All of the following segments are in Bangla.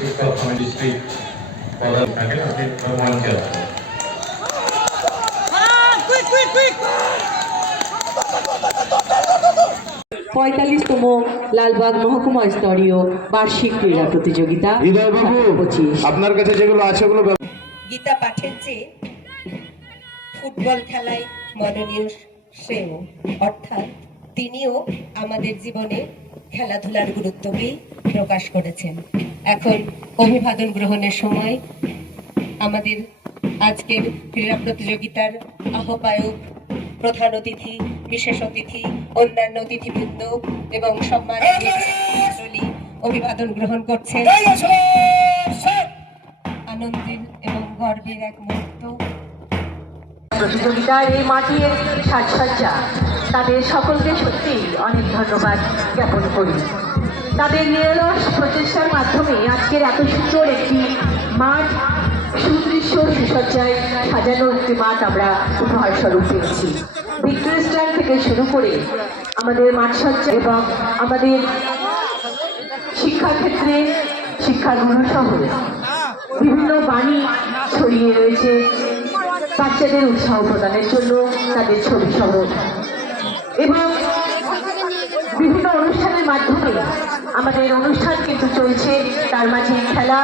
শিক্ষক প্রধান থাকেন আপনি মঞ্চে পঁয়তাল্লিশতম লালবাগ মহকুমা স্তরীয় বার্ষিক ক্রীড়া প্রতিযোগিতা আপনার কাছে যেগুলো আছে ওগুলো গীতা পাঠের চেয়ে ফুটবল খেলায় মননীয় শ্রেয় অর্থাৎ তিনিও আমাদের জীবনে খেলাধুলার গুরুত্বকেই প্রকাশ করেছেন। এখন অভিবাদন গ্রহণের সময় আমাদের আজকের ক্রীড়া প্রতিযোগিতার আহ্বায়ক প্রধান অতিথি, বিশেষ অতিথি, অন্যান্য অতিথিবৃন্দ এবং সম্মানিত অভিবাদন গ্রহণ করছেন। আনন্দের এবং গর্বের এক মুহূর্ত। প্রতিযোগিতার এই মাটির সাজসজ্জা তাদের সকলকে সত্যি অনেক ধন্যবাদ জ্ঞাপন করি। তাদের নিরলস প্রচেষ্টার মাধ্যমে আজকের এত সুন্দর একটি মাঠ, সুদৃশ্য সুসজ্জায় সাজানো একটি মাঠ আমরা উপহার স্বরূপ পেয়েছি। ভিক্টোরি স্ট্যান্ড থেকে শুরু করে আমাদের মাঠ সজ্জা এবং আমাদের শিক্ষাক্ষেত্রে শিক্ষাগুরু সহ বিভিন্ন বাণী ছড়িয়ে রয়েছে। বাচ্চাদের উৎসাহ প্রদানের জন্য তাদের ছবি সহ এবং বিভিন্ন অনুষ্ঠানের মাধ্যমে আমাদের অনুষ্ঠান কিন্তু চলছে। তার মাঝে খেলা।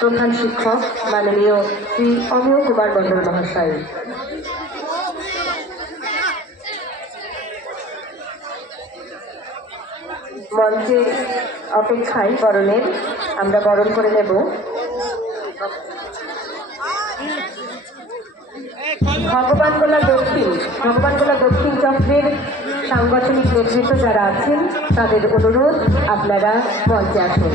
প্রধান শিক্ষক মাননীয় শ্রী অমীয় কুমার মন্ডল মহাশয়। মঞ্চে অপেক্ষায় বরণের আমরা বরণ করে নেব। ভগবানগোলা দক্ষিণ ভগবানগোলা দক্ষিণ চক্রের সাংগঠনিক নেতৃত্ব যারা আছেন, তাদের অনুরোধ, আপনারা মঞ্চে আসুন।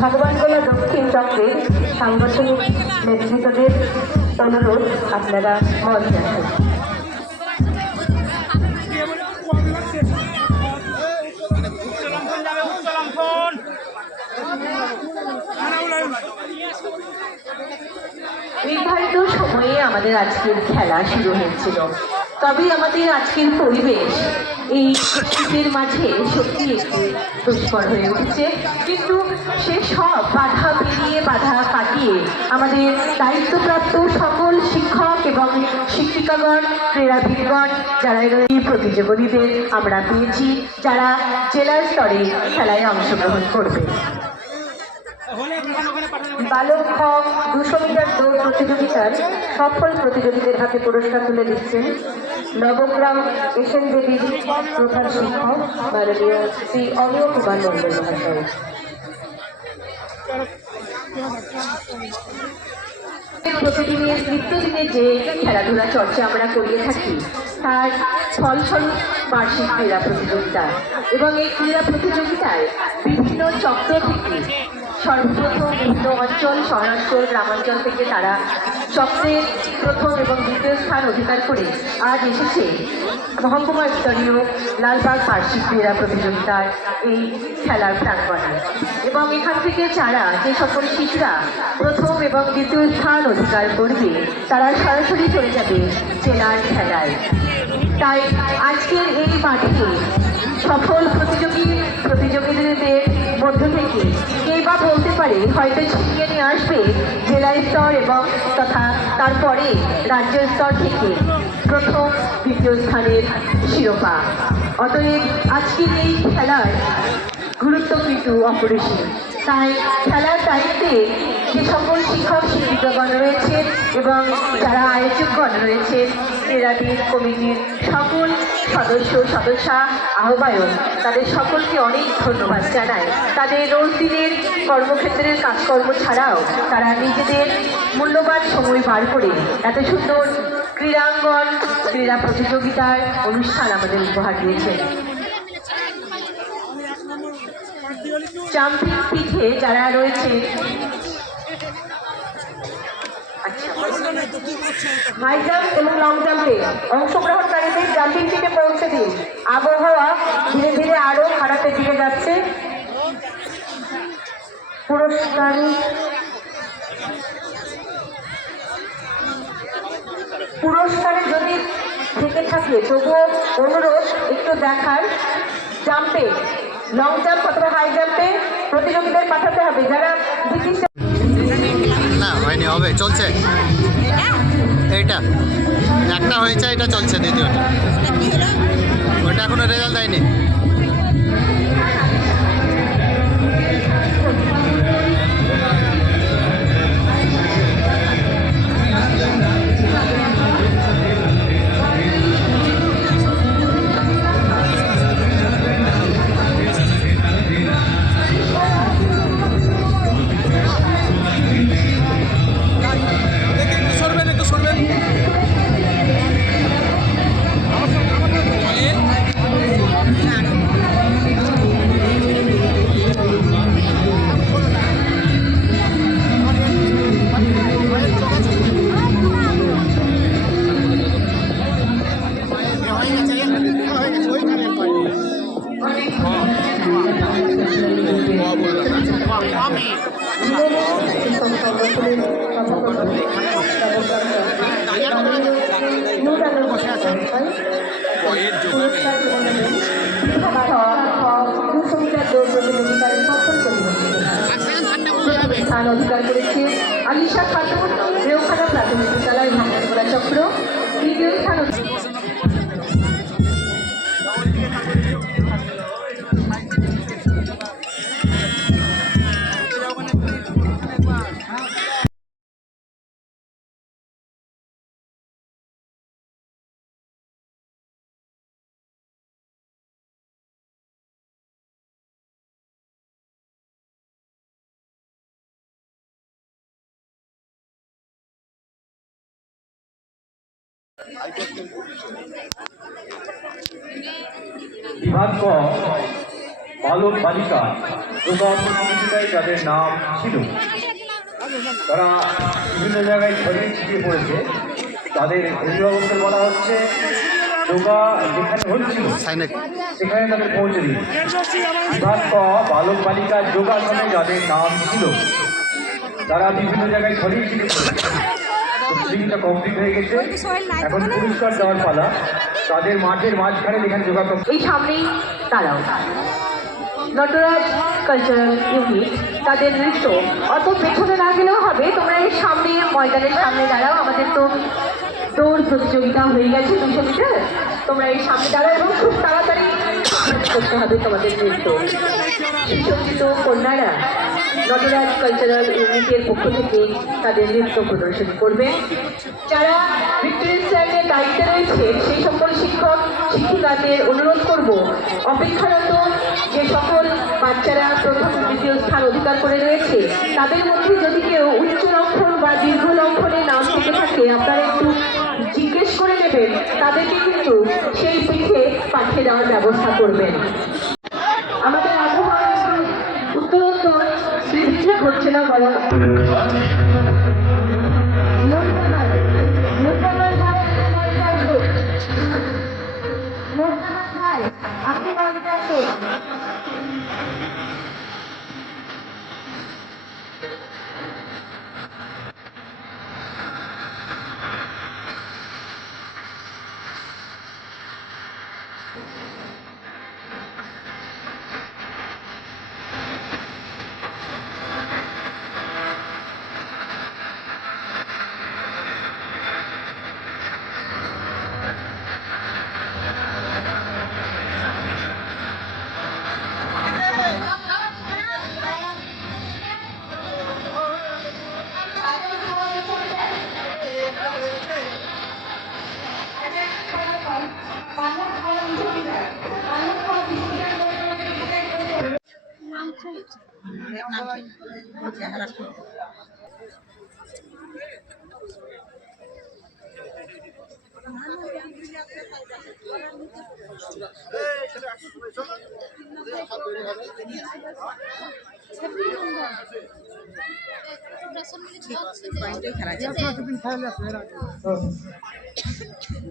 ভগবানগোলা দক্ষিণ চক্রের সাংগঠনিক নেতৃত্বদের অনুরোধ, আপনারা মঞ্চে আসুন। নির্ধারিত সময়ে আমাদের আজকের খেলা শুরু হয়েছিল। তবে আমাদের আজকের পরিবেশ এই শীতের মাঝে সত্যি একটু দুষ্কর হয়ে উঠেছে। কিন্তু সে সব বাধা পেরিয়ে বাধা কাটিয়ে আমাদের দায়িত্বপ্রাপ্ত সকল শিক্ষক এবং শিক্ষিকাগণ, ক্রীড়াবিদগণ, যারা এই প্রতিযোগীদের আমরা পেয়েছি, যারা জেলা স্তরে খেলায় অংশগ্রহণ করবে। বালক খ দুশো মিটার দৌড় প্রতিযোগিতার সফল প্রতিযোগীদের হাতে পুরস্কার তুলে দিচ্ছেন নবগ্রাম এশন দেবীর প্রধান শিক্ষক মাননীয় শ্রী অমিয় কুমার মন্ডল মহাশয়। প্রতিদিনের নিত্যদিনে যে খেলাধুলা চর্চা আমরা করিয়ে থাকি, তার ফলস্বরূপ বার্ষিক ক্রীড়া প্রতিযোগিতা এবং এই ক্রীড়া প্রতিযোগিতায় বিভিন্ন চক্র থেকে সর্বপ্রথম বিভিন্ন অঞ্চল শহরাঞ্চল গ্রামাঞ্চল থেকে তারা চক্রের প্রথম এবং দ্বিতীয় স্থান অধিকার করে আজ এসেছে। মহকুমা স্তরীয় লালবাগ বার্ষিক ক্রীড়া প্রতিযোগিতার এই খেলার প্রাঙ্গণে। এবং এখান থেকে যারা, যে সকল শিশুরা প্রথম এবং দ্বিতীয় স্থান অধিকার করবে, তারা সরাসরি চলে যাবে জেলার খেলায়। তাই আজকের এই মাঠে সফল প্রতিযোগী মধ্য থেকে। কে বা বলতে পারে, হয়তো ছিনিয়ে নিয়ে আসবে জেলা স্তর এবং তথা তারপরে রাজ্য স্তর থেকে প্রথম, দ্বিতীয় স্থানের শিরোপা। অতএব আজকের এই খেলার গুরুত্ব কিন্তু অপরিসীম। তাই খেলার দায়িত্বে যে সকল শিক্ষক, শিক্ষিকাগণ রয়েছে এবং যারা আয়োজকগণ রয়েছে ক্রীড়াবিদ কমিটির সকল সদস্য, সদস্যা, আহ্বায়ক, তাদের সকলকে অনেক ধন্যবাদ জানায় তাদের রোজ দিনের কর্মক্ষেত্রের কাজকর্ম ছাড়াও তারা নিজেদের মূল্যবান সময় বার করে এত সুন্দর ক্রীড়াঙ্গন, ক্রীড়া প্রতিযোগিতার অনুষ্ঠান আমাদের উপহার দিয়েছে জাম্পিং পিঠে যারা রয়েছে হাই জাম্প এবং লং জাম্পে অংশগ্রহণকারীদের জাম্পিং পিঠে পৌঁছে দিন। আবহাওয়া ধীরে ধীরে আরও খারাপের দিকে যাচ্ছে। পুরস্কার পুরস্কারে যদি থেকে থাকে, তবুও অনুরোধ, একটু দেখার জাম্পে, লং জাম্প অথবা হাই জাম্পে প্রতিযোগীদের পাঠাতে হবে। যারা বিশিষ্ট না হয়নি হবে চলছে। এইটা। একটা হয়েছে এটা চলছে দ্বিতীয়টা। ওটা এখনও রেজাল্ট দেয়নি। স্থান অধিকার করেছে আলিশা খাতুন রেওখানা প্রাথমিক বিদ্যালয় ভাঙনগোলা চক্র দ্বিতীয় স্থান বিভাগ ক বালক বালিকা যোগা প্রতিযোগিতায় যাদের নাম ছিল তারা বিভিন্ন জায়গায় ছড়িয়ে ছিটিয়ে পড়েছে। তাদের অভিভাবকদের বলা হচ্ছে যোগা যেখানে হচ্ছিল সেখানে তাদের পৌঁছে দিন। বিভাগ ক বালক বালিকা যোগাসনে যাদের নাম ছিল তারা বিভিন্ন জায়গায় ছড়িয়ে ছিটিয়ে পড়েছে। প্রতিযোগিতা কমপ্লিট হয়ে গেছে। এখন পুরস্কার দেওয়ার পালা। তাদের মাঠের মাঝখানে যেখানে যোগা এই সামনেই দাঁড়াও নটরাজ কালচারাল ইউনিট তাদের নৃত্য। অত পেছনে না গেলেও হবে তোমরা এই সামনে ময়দানের সামনে দাঁড়াও। আমাদের তো দৌড় প্রতিযোগিতা হয়ে গেছে দুশো মিটার। তোমরা এই সামনে দাঁড়াও এবং খুব তাড়াতাড়ি করতে হবে তোমাদের নৃত্য সুসজ্জিত কন্যারা নটরাজ কালচারাল ইউনিটের পক্ষ থেকে তাদের নৃত্য প্রদর্শন করবে। যারা ভিক্টোরিয়া স্যারের দায়িত্বে রয়েছে, সেই সকল শিক্ষক, শিক্ষিকাদের অনুরোধ করব, অপেক্ষারত যে সকল বাচ্চারা প্রথম দ্বিতীয় স্থান অধিকার করে রয়েছে, তাদের মধ্যে যদি কেউ উচ্চ লক্ষণ বা দীর্ঘ লক্ষণে নাম থেকে থাকে, আপনারা একটু নেবেন তাদেরকে কিন্তু সেই পিঠে পাঠিয়ে দেওয়ার ব্যবস্থা করবেন। আমাদের আবহাওয়া ঘটছে না আপনি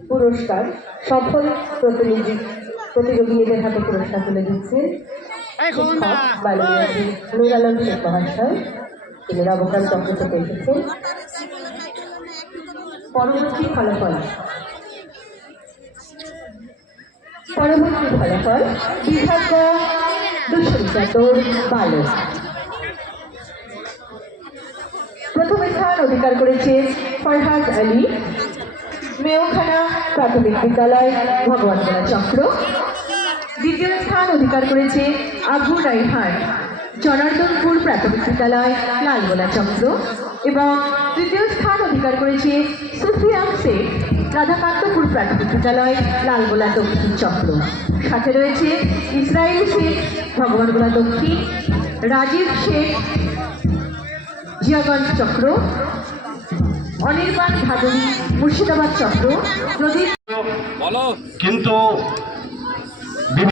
পুরস্কার সফল প্রতিনিধি প্রতিযোগীদের হাতে পুরস্কার তুলে দিচ্ছেন নুর আলম শেখ মহাশয় তিনি নবগ্রাম চক্র থেকে এসেছেন পরবর্তী ফলাফল। পরবর্তী ফলাফল বিভাগ দুশো একাত্তর বালক প্রথম স্থান অধিকার করেছে ফরহাদ আলী। মেয়খানা প্রাথমিক বিদ্যালয় ভগবানগোলা চক্র। দ্বিতীয় স্থান অধিকার করেছে আবু রাইহান। জনার্দনপুর প্রাথমিক বিদ্যালয়, লালগোলা চক্র এবং তৃতীয় স্থান অধিকার করেছে সুফিয়াম শেখ। রাধাকান্তপুর প্রাথমিক বিদ্যালয়, লালগোলা দক্ষিণ চক্র। সাথে রয়েছে ইসরায়েল শেখ, ভগবানগোলা দক্ষিণ। রাজীব শেখ, জিয়াগঞ্জ চক্র। অনির্বাণ ভাদুরী মুর্শিদাবাদ চক্র। প্রদীপ কিন্তু